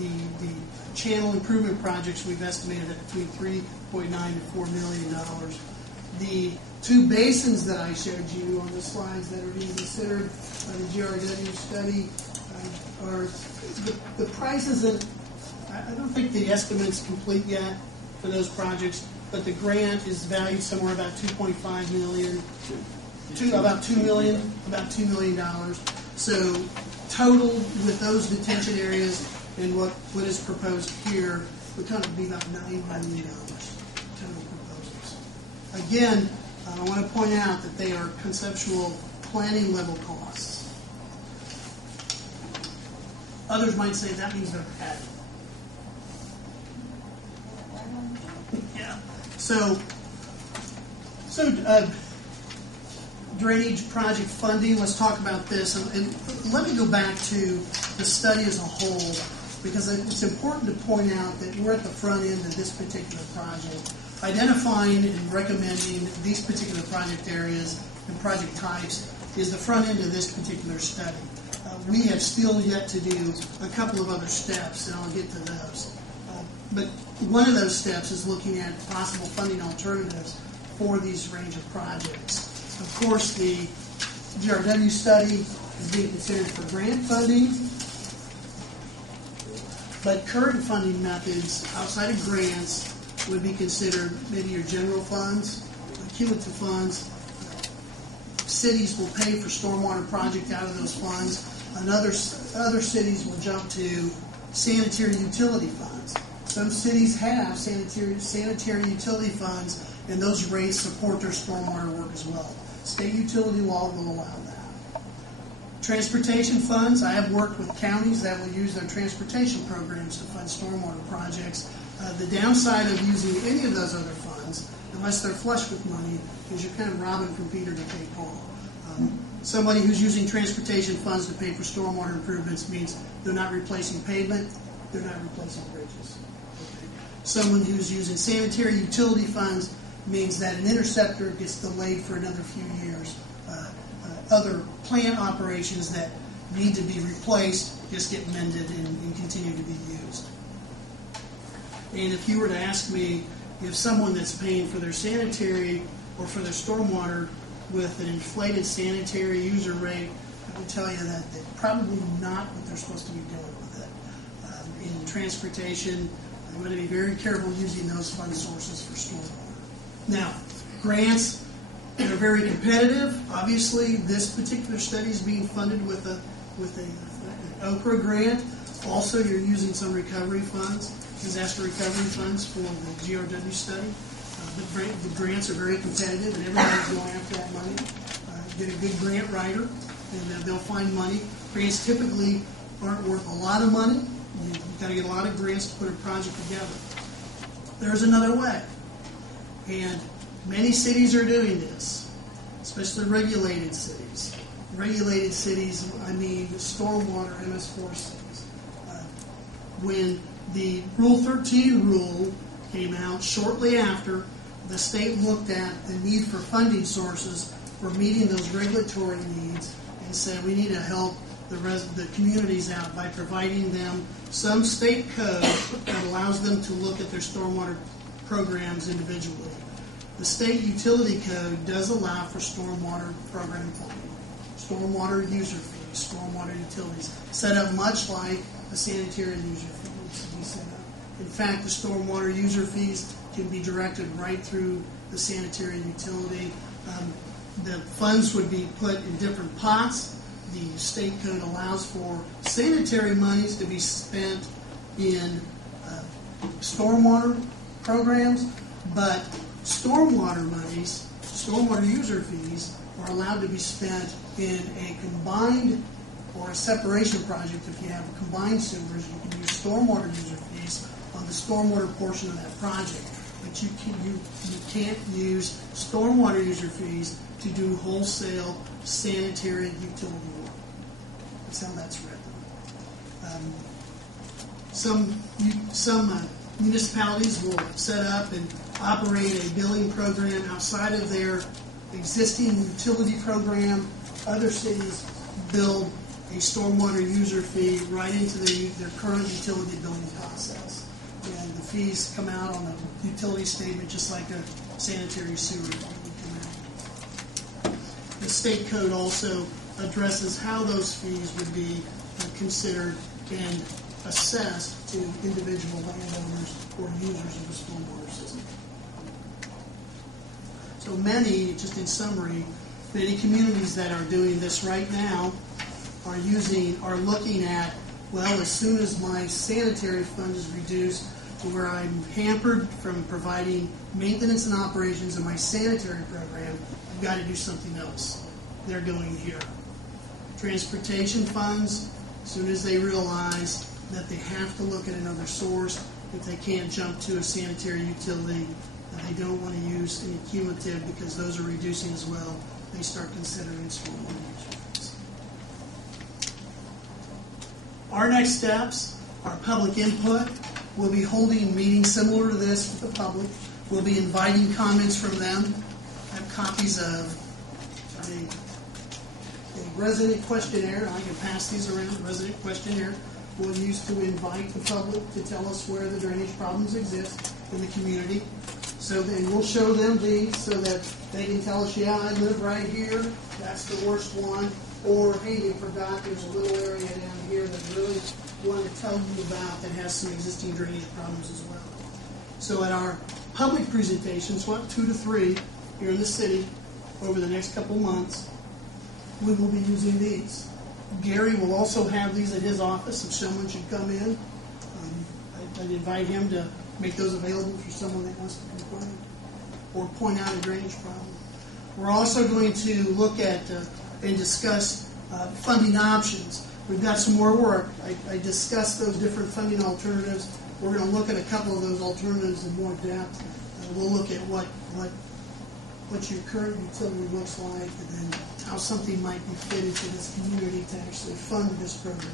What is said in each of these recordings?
The channel improvement projects we've estimated at between $3.9 and $4 million. The two basins that I showed you on the slides that are being considered by the GRW study are the prices. I don't think the estimate's complete yet for those projects, but the grant is valued somewhere about $2.5 million, about $2 million. So total with those detention areas and what is proposed here would kind of be about $9 million total proposals. Again, I want to point out that they are conceptual planning level costs. Others might say that means they're padded. Yeah. So drainage project funding. Let's talk about this, and let me go back to the study as a whole, because it's important to point out that we're at the front end of this particular project. Identifying and recommending these particular project areas and project types is the front end of this particular study. We have still yet to do a couple of other steps, and I'll get to those. But one of those steps is looking at possible funding alternatives for these range of projects. Of course, the GRW study is being considered for grant funding, but current funding methods outside of grants would be considered maybe your general funds, cumulative funds. Cities will pay for stormwater project out of those funds. And other cities will jump to sanitary utility funds. Some cities have sanitary utility funds, and those rates support their stormwater work as well. State utility law will allow that. Transportation funds, I have worked with counties that will use their transportation programs to fund stormwater projects. The downside of using any of those other funds, unless they're flush with money, is you're kind of robbing from Peter to pay Paul. Somebody who's using transportation funds to pay for stormwater improvements means they're not replacing pavement, they're not replacing bridges. Okay. Someone who's using sanitary utility funds means that an interceptor gets delayed for another few years. Other plant operations that need to be replaced just get mended and continue to be used. And if you were to ask me if someone that's paying for their sanitary or for their stormwater with an inflated sanitary user rate, I would tell you that they're probably not what they're supposed to be doing with it. In transportation, I'm going to be very careful using those fund sources for stormwater. Now, grants are very competitive. Obviously, this particular study is being funded with an OCRA grant. Also, you're using some recovery funds, disaster recovery funds for the GRW study. The grants are very competitive, and everybody's going after that money. Get a good grant writer, and they'll find money. Grants typically aren't worth a lot of money. You've got to get a lot of grants to put a project together. There's another way, and many cities are doing this, especially regulated cities. Regulated cities, I mean stormwater MS4 cities. When the Rule 13 rule came out shortly after, the state looked at the need for funding sources for meeting those regulatory needs and said we need to help the communities out by providing them some state code that allows them to look at their stormwater programs individually. The state utility code does allow for stormwater program funding, stormwater user fees, stormwater utilities, set up much like a sanitary user fee needs to be set up. In fact, the stormwater user fees can be directed right through the sanitary utility. The funds would be put in different pots. The state code allows for sanitary monies to be spent in stormwater programs, but stormwater monies, stormwater user fees, are allowed to be spent in a combined or a separation project. If you have a combined sewers, you can use stormwater user fees on the stormwater portion of that project. But you can't use stormwater user fees to do wholesale sanitary utility work. That's how that's written. Some municipalities will set up and operate a billing program outside of their existing utility program. Other cities build a stormwater user fee right into their current utility billing process. And the fees come out on the utility statement just like a sanitary sewer would come out. The state code also addresses how those fees would be considered and assessed to individual landowners or users of the stormwater system. So many, just in summary, many communities that are doing this right now are looking at, well, as soon as my sanitary fund is reduced to where I'm hampered from providing maintenance and operations in my sanitary program, I've got to do something else. They're going here. Transportation funds, as soon as they realize that they have to look at another source, if they can't jump to a sanitary utility, that they don't want to use any cumulative because those are reducing as well, they start considering stormwater use fees. Our next steps are public input. We'll be holding meetings similar to this with the public. We'll be inviting comments from them. I have copies of a resident questionnaire. I can pass these around. The resident questionnaire we'll use to invite the public to tell us where the drainage problems exist in the community. So then we'll show them these so that they can tell us, yeah, I live right here, that's the worst one. Or, hey, you forgot there's a little area down here that I really want to tell you about that has some existing drainage problems as well. So at our public presentations, 2 to 3 here in the city over the next couple months, we will be using these. Gary will also have these at his office if someone should come in. I'd invite him to make those available for someone that wants to complain or point out a drainage problem. We're also going to look at and discuss funding options. We've got some more work. I discussed those different funding alternatives. We're going to look at a couple of those alternatives in more depth. We'll look at what your current utility looks like and then how something might be fitted to this community to actually fund this program.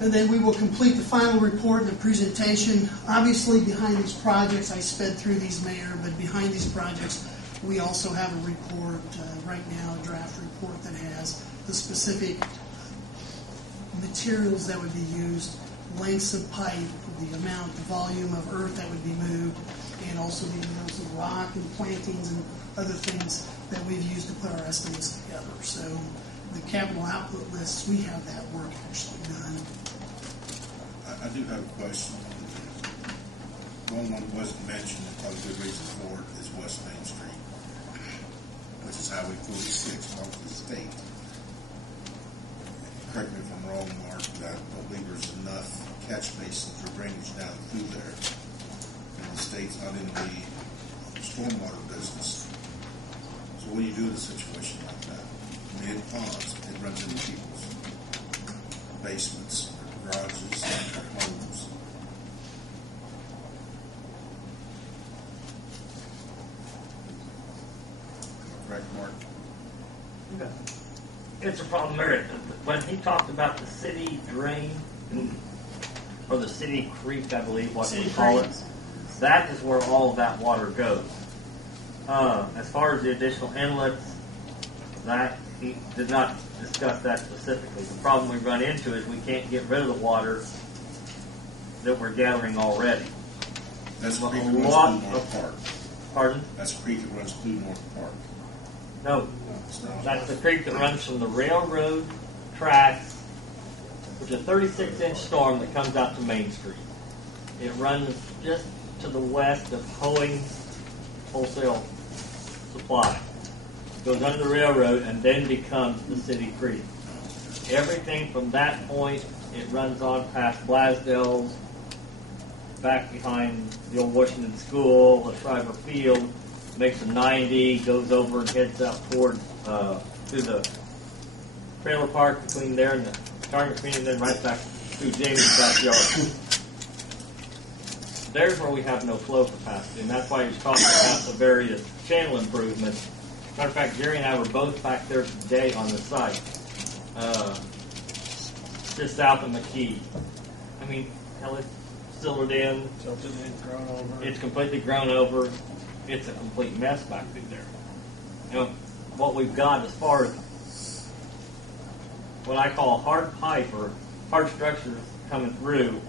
And then we will complete the final report and the presentation. Obviously, behind these projects, I sped through these, Mayor, but behind these projects, we also have a report right now, a draft report that has the specific materials that would be used, lengths of pipe, the amount, the volume of earth that would be moved, and also the amounts of rock and plantings and other things that we've used to put our estimates together. So the capital output lists, we have that work actually done. I do have a question. One wasn't mentioned, and probably a good reason for it, is West Main Street, which is Highway 46 off the state. Correct me if I'm wrong, Mark, but I don't believe there's enough catch basins for drainage down through there. And the state's not in the stormwater business. So what do you do in a situation like that? Mid ponds, it runs into people's basements, garages, homes. Correct, Mark? It's a problem there. When he talked about the city drain, or the city creek, I believe, what we call it, that is where all of that water goes. As far as the additional inlets, that he did not discuss that specifically. The problem we run into is we can't get rid of the water that we're gathering already. That's the creek that runs through North Park. Pardon? That's the creek that runs through North Park. No, that's the creek that runs from the railroad tracks, which is a 36-inch storm that comes out to Main Street. It runs just to the west of Hoeing's Wholesale Supply. Goes under the railroad and then becomes the city creek. Everything from that point, it runs on past Blasdell's, back behind the old Washington School, the Shriver Field, makes a 90, goes over and heads out toward through the trailer park between there and the target screen, and then right back through Jamie's backyard. There's where we have no flow capacity, and that's why he's talking about the various channel improvements. Matter of fact, Jerry and I were both back there today on the site, just south of McKee. I mean, hell, it's silted in. Grown over. It's completely grown over. It's a complete mess back through there. You know, what we've got as far as what I call hard pipe or hard structures coming through,